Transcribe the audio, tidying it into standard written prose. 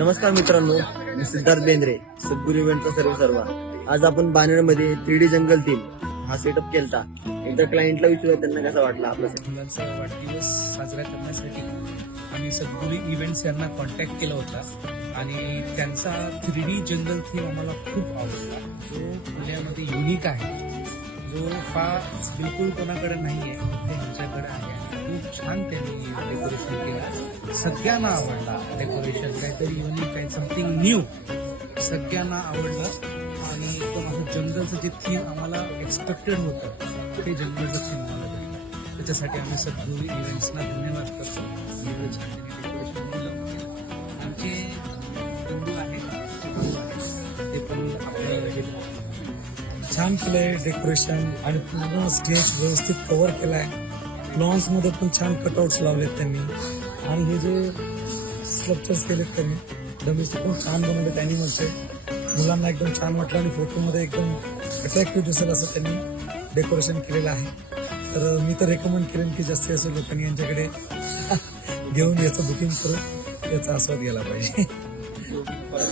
नमस्कार मित्रांनो, मी सिद्धार्थ बेंद्रे, सद्गुरू इव्हेंटचा सर्वा. आज आपण बानेरमध्ये 3D जंगल थीम हा सेटअप केलता. एकदा क्लायंटला विचारूया त्यांना कसा वाटला आपला सेटअप. मुलांचा वाढदिवस साजरा करण्यासाठी आम्ही सद्गुरू इव्हेंट्स यांना कॉन्टॅक्ट केला होता आणि त्यांचा 3D जंगल थीम आम्हाला खूप आवडला. जो पुण्यामध्ये युनिक आहे, जो फार बिलकुल कोणाकडे नाही आहे, ते आमच्याकडे आहे. खूप छान त्यांनी डेकोरेशन केलं. सगळ्यांना आवडला डेकोरेशन, काहीतरी युनिक आहे, समथिंग न्यू. सगळ्यांना आवडलं आणि एकदम असं जंगलचं जे थीम आम्हाला एक्सपेक्टेड होतं ते जंगलचं थीम आम्हाला भेटलं. त्याच्यासाठी आम्ही सद्गुरू इव्हेंट्सना धन्यवाद करतो. एवढं छान त्यांनी डेकोरेशन केलं. आमचे बंधू आहेत, ते पण आपलं हे छान केलंय डेकोरेशन आणि पूर्ण स्टेज व्यवस्थित कव्हर केलाय. लॉन्स मध्ये पण छान कटआउट्स लावलेत त्यांनी आणि हे जे स्कल्पचर्स केलेत त्यांनी डमीज पण छान बनवलेत ॲनिमलचे. मुलांना एकदम छान वाटलं आणि फोटोमध्ये एकदम अट्रॅक्टिव्ह दिसेल असं त्यांनी डेकोरेशन केलेलं आहे. तर मी तर रेकमेंड करेन की जास्तीत जास्त लोकांनी यांच्याकडे घेऊन याचं बुकिंग करून याचा आस्वाद घ्यायला पाहिजे. परत